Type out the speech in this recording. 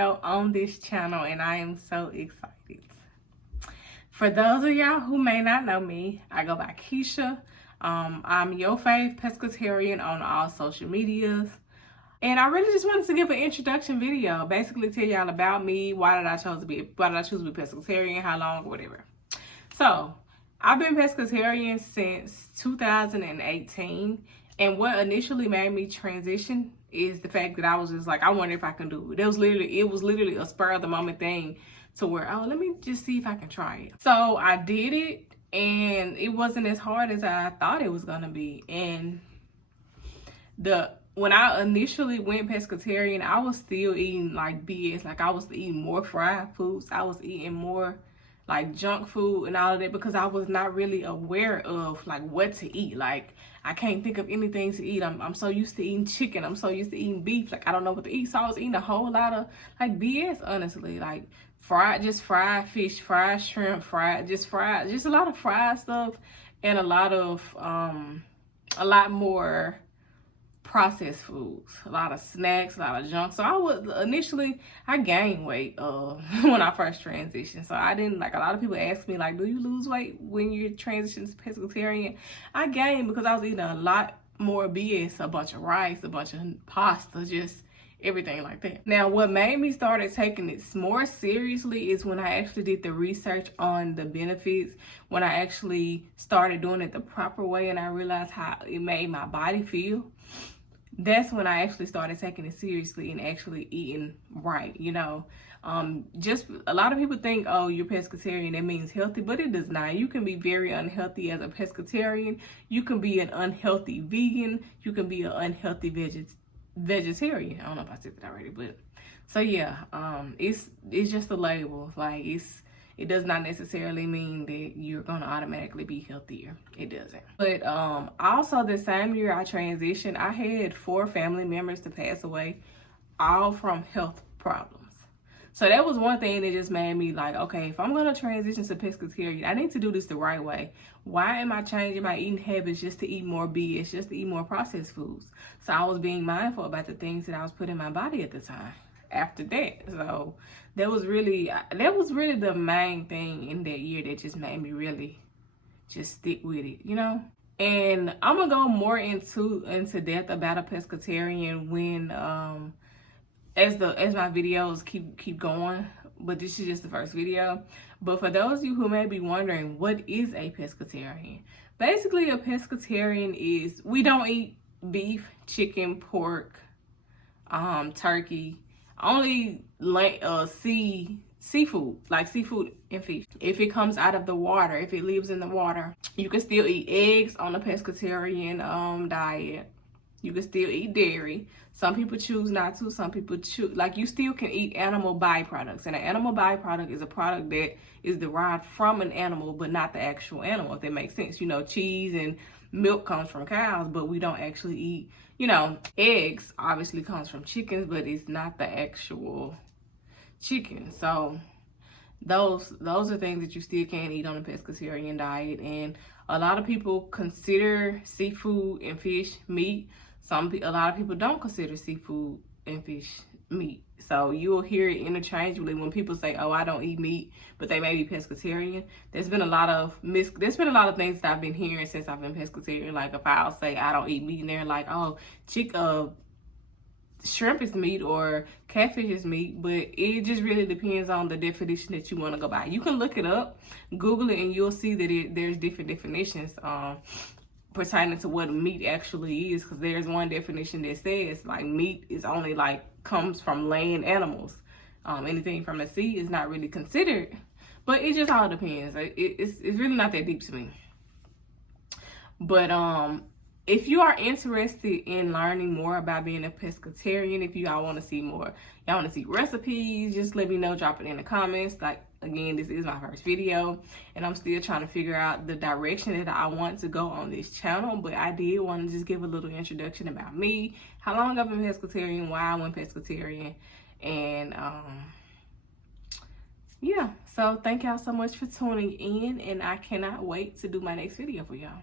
video on this channel, and I am so excited. For those of y'all who may not know me, I go by Keisha. I'm YOFAVPESCATARIAN on all social medias. And I really just wanted to give an introduction video, basically tell y'all about me, why did I choose to be pescatarian, how long, whatever. So I've been pescatarian since 2018, and what initially made me transition is the fact that I was just like, I wonder if I can do it. It was literally a spur of the moment thing to where, oh, let me just see if I can try it. So I did it, and it wasn't as hard as I thought it was gonna be. And when I initially went pescatarian, I was still eating like BS. Like, I was eating more fried foods. I was eating more like junk food and all of that, because I was not really aware of like what to eat. Like, I can't think of anything to eat. I'm so used to eating chicken. I'm so used to eating beef. Like, I don't know what to eat. So I was eating a whole lot of like BS, honestly. Like fried fish, fried shrimp, just a lot of fried stuff, and a lot more processed foods, a lot of snacks, a lot of junk. So I gained weight when I first transitioned. So I didn't, like, a lot of people ask me, like, do you lose weight when you transition to pescatarian? I gained because I was eating a lot more BS, a bunch of rice, a bunch of pasta, just everything like that. Now, what made me started taking it more seriously is when I actually did the research on the benefits, when I actually started doing it the proper way, and I realized how it made my body feel. That's when I actually started taking it seriously and actually eating right, you know. Just a lot of people think, oh, you're pescatarian, that means healthy, but it does not. You can be very unhealthy as a pescatarian. You can be an unhealthy vegan. You can be an unhealthy vegetarian. I don't know if I said that already, but so yeah, it's just a label. Like, it does not necessarily mean that you're gonna automatically be healthier. It doesn't. But also the same year I transitioned, I had 4 family members to pass away, all from health problems. So that was one thing that just made me like, okay, if I'm gonna transition to pescatarian, I need to do this the right way. Why am I changing my eating habits just to eat more BS, just to eat more processed foods? So I was being mindful about the things that I was putting in my body at the time. After that, so that was really the main thing in that year that just made me really just stick with it, you know. And I'm gonna go more into depth about a pescatarian when as my videos keep going, but this is just the first video. But for those of you who may be wondering, what is a pescatarian? Basically, a pescatarian is, we don't eat beef, chicken, pork, turkey. Only like seafood, like seafood and fish. If it comes out of the water, if it lives in the water, you can still eat eggs on a pescatarian diet. You can still eat dairy. Some people choose not to. Some people choose, like, you still can eat animal byproducts. And an animal byproduct is a product that is derived from an animal, but not the actual animal, if that makes sense. You know, cheese and milk comes from cows, but we don't actually eat, you know, eggs obviously comes from chickens, but it's not the actual chicken. So those are things that you still can't eat on a pescatarian diet. And a lot of people consider seafood and fish meat. A lot of people don't consider seafood and fish meat. So you'll hear it interchangeably when people say, oh, I don't eat meat, but they may be pescatarian. There's been a lot of things that I've been hearing since I've been pescatarian. Like, if I'll say I don't eat meat, and they're like, oh, shrimp is meat or catfish is meat. But it just really depends on the definition that you want to go by. You can look it up, Google it, and you'll see that there's different definitions pertaining to what meat actually is. Because there's one definition that says, like, meat is only like comes from land animals. Anything from the sea is not really considered. But it just all depends. It's really not that deep to me. But if you are interested in learning more about being a pescatarian, if y'all want to see more, y'all want to see recipes, just let me know, drop it in the comments. Like, again, this is my first video, and I'm still trying to figure out the direction that I want to go on this channel. But I did want to just give a little introduction about me, how long I've been pescatarian, why I went pescatarian, and yeah. So thank y'all so much for tuning in, and I cannot wait to do my next video for y'all.